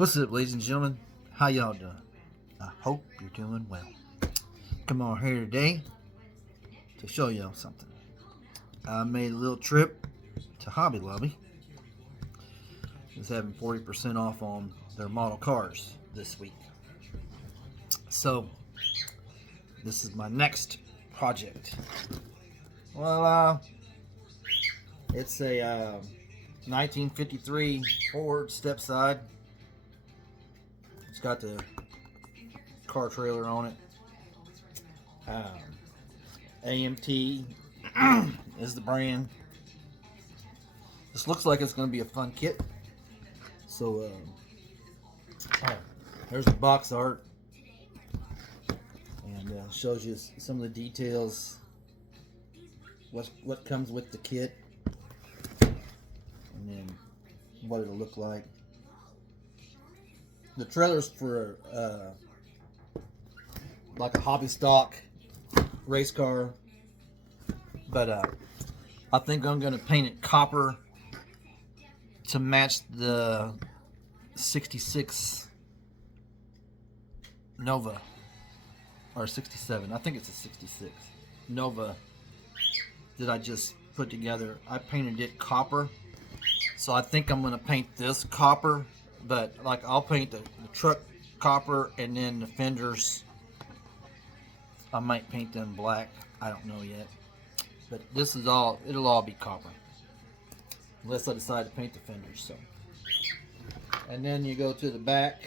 What's up, ladies and gentlemen? How y'all doing? I hope you're doing well. Come on here today to show y'all something. I made a little trip to Hobby Lobby. It's having 40% off on their model cars this week. So, this is my next project. Well, it's a 1953 Ford stepside. It's got the car trailer on it. AMT is the brand. This looks like it's going to be a fun kit. So, there's the box art. And shows you some of the details. What comes with the kit. And then what it'll look like. The trailer's for like a hobby stock race car, but I think I'm gonna paint it copper to match the 66 Nova, or 67. I think it's a 66 Nova that I just put together. I painted it copper, so I think I'm gonna paint this copper. But like I'll paint the truck copper, and then the fenders I might paint them black. I don't know yet. But this is all, it'll all be copper. Unless I decide to paint the fenders. So. And then you go to the back,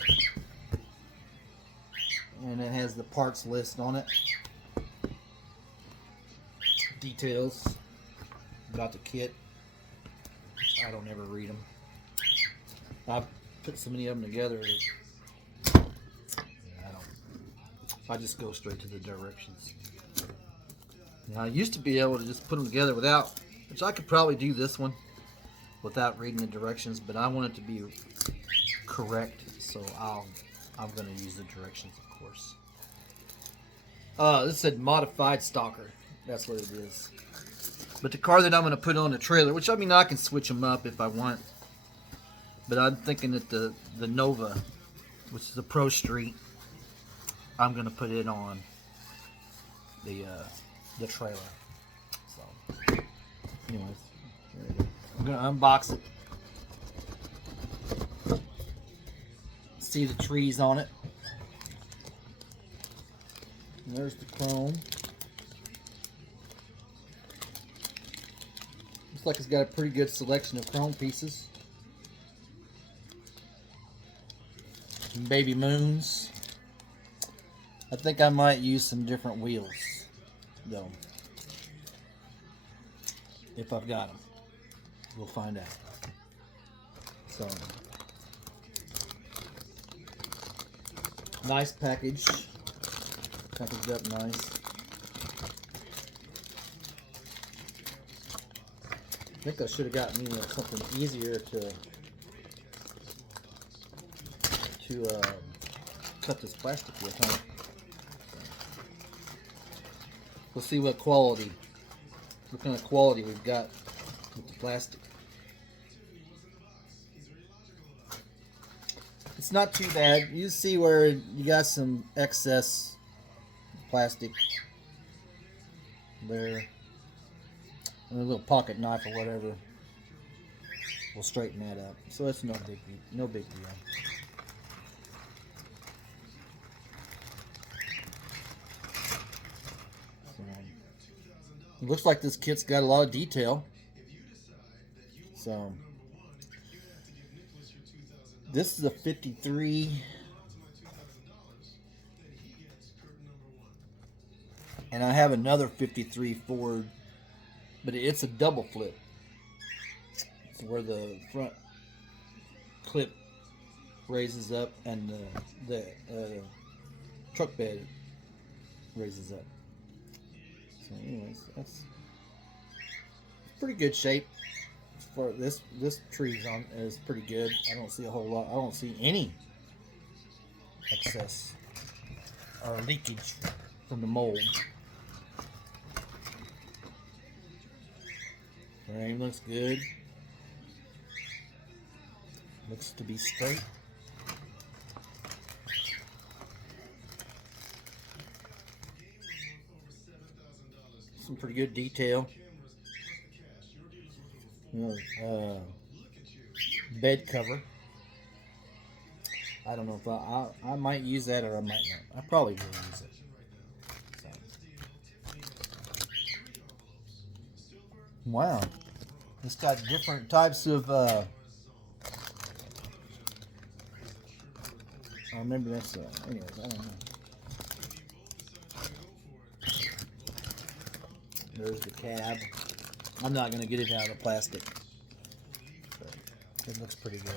and it has the parts list on it. Details about the kit. I don't ever read them. I've put so many of them together that I just go straight to the directions. Now I used to be able to just put them together without, which I could probably do this one without reading the directions, but I want it to be correct, so I'm going to use the directions, of course. This said modified stalker. That's what it is. But the car that I'm going to put on the trailer, which I mean I can switch them up if I want. But I'm thinking that the Nova, which is a Pro Street, I'm gonna put it on the trailer. So, anyways, here it is. I'm gonna unbox it. See the trees on it. And there's the chrome. Looks like it's got a pretty good selection of chrome pieces. Baby moons. I think I might use some different wheels, though. If I've got them. We'll find out. So, nice package. Packaged up nice. I think I should have gotten something easier to cut this plastic with, huh? We'll see what kind of quality we've got with the plastic. It's not too bad. You see where you got some excess plastic there. And a little pocket knife or whatever will straighten that up. So it's no big deal. It looks like this kit's got a lot of detail. So, this is a 53. And I have another 53 Ford, but it's a double flip. It's where the front clip raises up and the truck bed raises up. So anyways, that's pretty good shape for this tree's on is pretty good. I don't see a whole lot. I don't see any excess or leakage from the mold. Frame looks good. Looks to be straight. pretty good detail. Bed cover. I don't know if I might use that or I might not. I probably will use it. So. Wow, it's got different types of. Maybe that's. Anyways, I don't know. There's the cab. I'm not gonna get it out of the plastic. But it looks pretty good.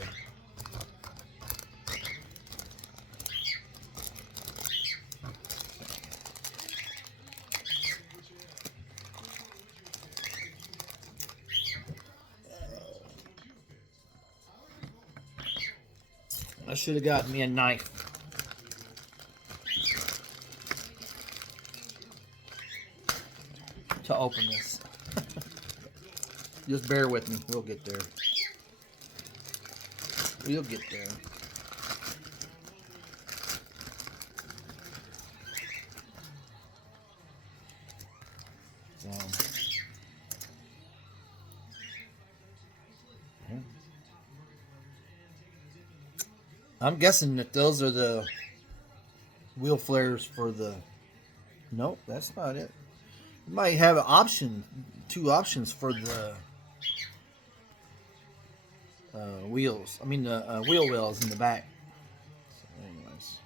I should have gotten me a knife. To open this. Just bear with me. We'll get there. We'll get there. So, yeah. I'm guessing that those are the wheel flares for the... Nope, that's not it. You might have an option, 2 options for the wheels. I mean the wheel wells in the back. So anyways.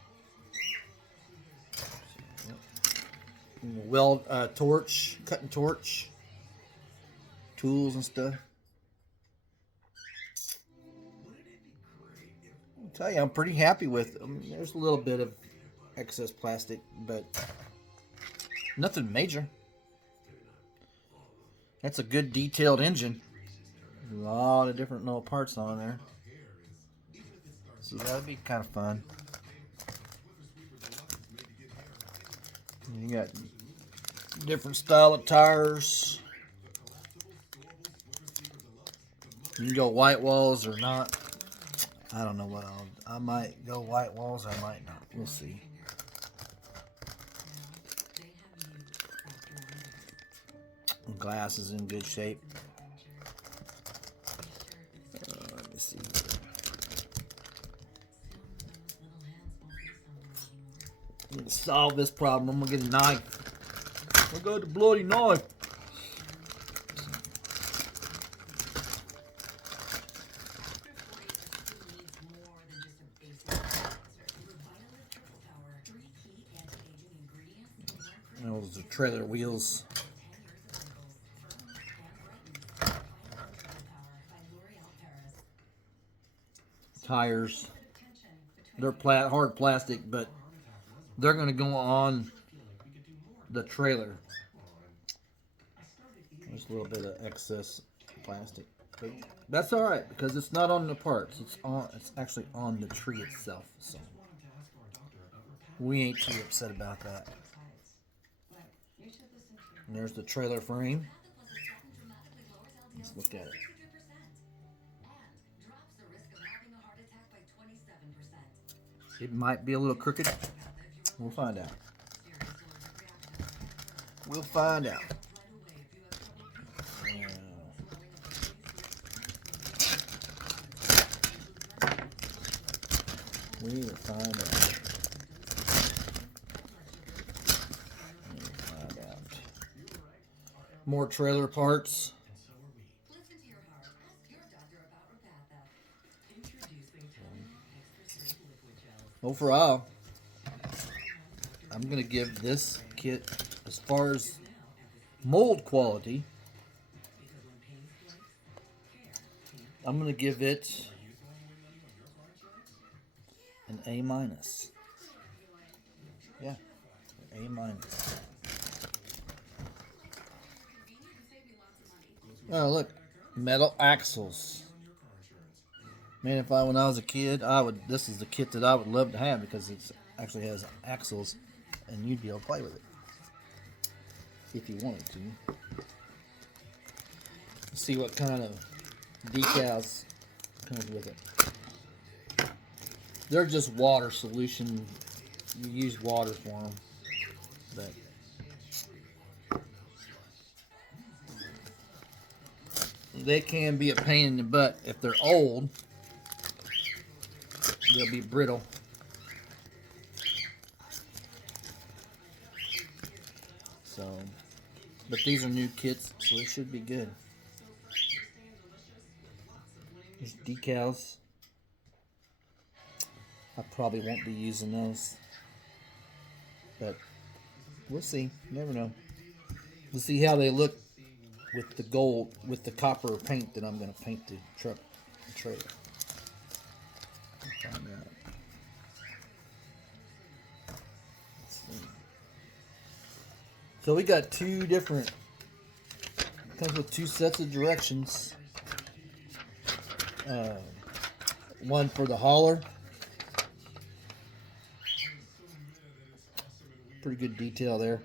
Weld torch, cutting torch, tools and stuff. I'll tell you, I'm pretty happy with them. There's a little bit of excess plastic, but nothing major. That's a good detailed engine. A lot of different little parts on there. So that'd be kind of fun. You got different style of tires. You can go white walls or not. I don't know what I might go white walls, I might not. We'll see. The glass is in good shape. Let me see. I'm gonna solve this problem. I'm gonna get a knife. I got the bloody knife. Those are trailer wheels. Tires. They're hard plastic, but they're going to go on the trailer. There's a little bit of excess plastic, but that's all right because it's not on the parts. It's actually on the tree itself. So we ain't too upset about that. And there's the trailer frame. Let's look at it. It might be a little crooked. We'll find out. We'll find out. We will find out. More trailer parts. Overall, I'm going to give this kit, as far as mold quality, I'm going to give it an A-. Yeah, A-. Oh, look, metal axles. Man, when I was a kid, this is the kit that I would love to have because it actually has axles and you'd be able to play with it if you wanted to. Let's see what kind of decals comes with it. They're just water solution. You use water for them, but they can be a pain in the butt. If they're old, they'll be brittle. So, but these are new kits, so it should be good. These decals, I probably won't be using those, but we'll see. Never know. We'll see how they look with the gold, with the copper paint that I'm going to paint the truck and trailer. Find out. Let's see. So we got two different, comes with two sets of directions. One for the hauler. Pretty good detail there.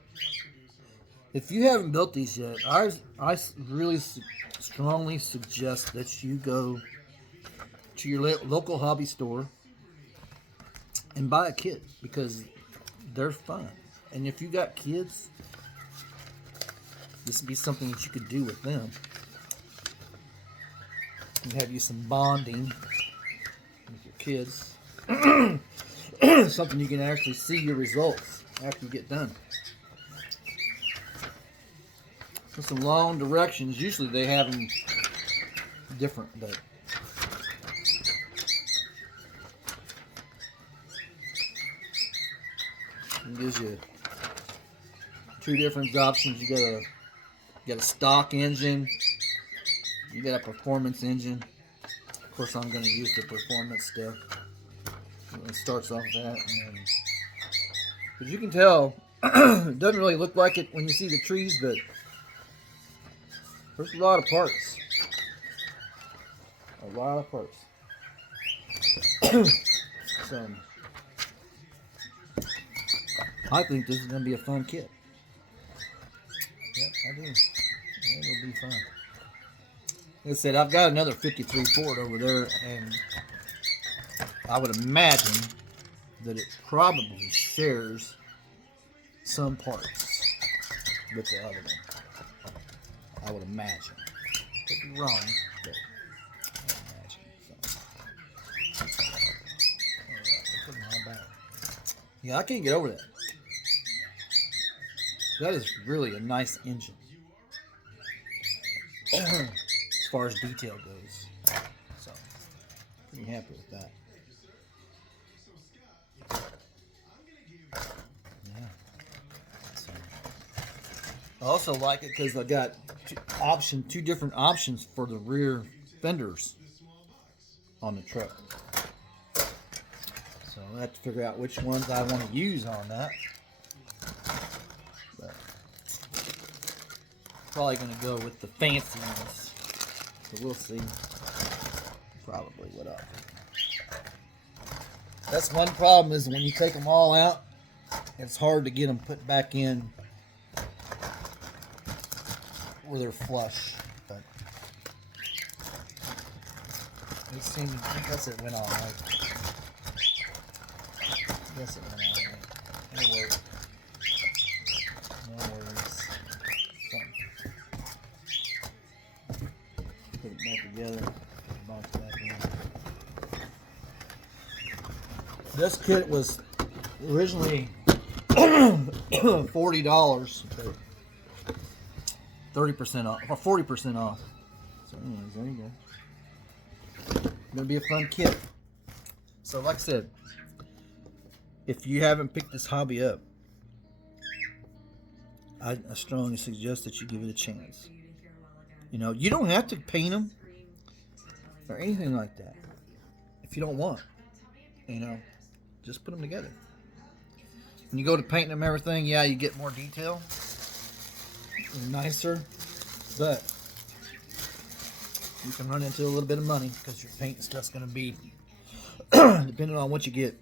If you haven't built these yet, I really strongly suggest that you go to your local hobby store and buy a kit, because they're fun. And if you got kids, this would be something that you could do with them. And have you some bonding with your kids. Something you can actually see your results after you get done. With some long directions, usually they have them different, but it gives you two different options. You got a stock engine, you got a performance engine. Of course, I'm going to use the performance stuff. It starts off that, and then, but you can tell it doesn't really look like it when you see the trees, but there's a lot of parts. A lot of parts. So, I think this is going to be a fun kit. Yep, I do. It'll be fun. Like I said, I've got another 53 Ford over there, and I would imagine that it probably shares some parts with the other one. I would imagine. Could be wrong, but I would imagine. So. Alright, put my back. Yeah, I can't get over that. That is really a nice engine. As far as detail goes. So, pretty happy with that. Yeah. So, I also like it because I got two different options for the rear fenders on the truck. So I have to figure out which ones I want to use on that. But probably going to go with the fancy ones. So we'll see. Probably what up. That's one problem, is when you take them all out, it's hard to get them put back in where they're flush. But it seemed, I guess it went all right. I guess it went all right. It'll work. No worries. So, put it back together. Bounce back in. This kit was originally $40, but 30% off, or 40% off. So anyways, there you go. Gonna be a fun kit. So like I said, if you haven't picked this hobby up, I strongly suggest that you give it a chance. You know, you don't have to paint them or anything like that if you don't want. You know, just put them together. When you go to painting them, everything, yeah, you get more detail, nicer, but you can run into a little bit of money because your paint stuff's going to be, depending on what you get,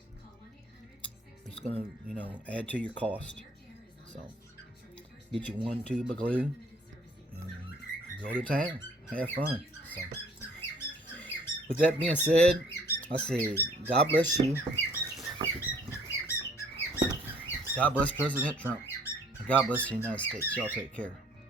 it's going to, you know, add to your cost. So, get you one tube of glue and go to town. Have fun. So, with that being said, I say, God bless you. God bless President Trump. God bless the United States. Y'all take care.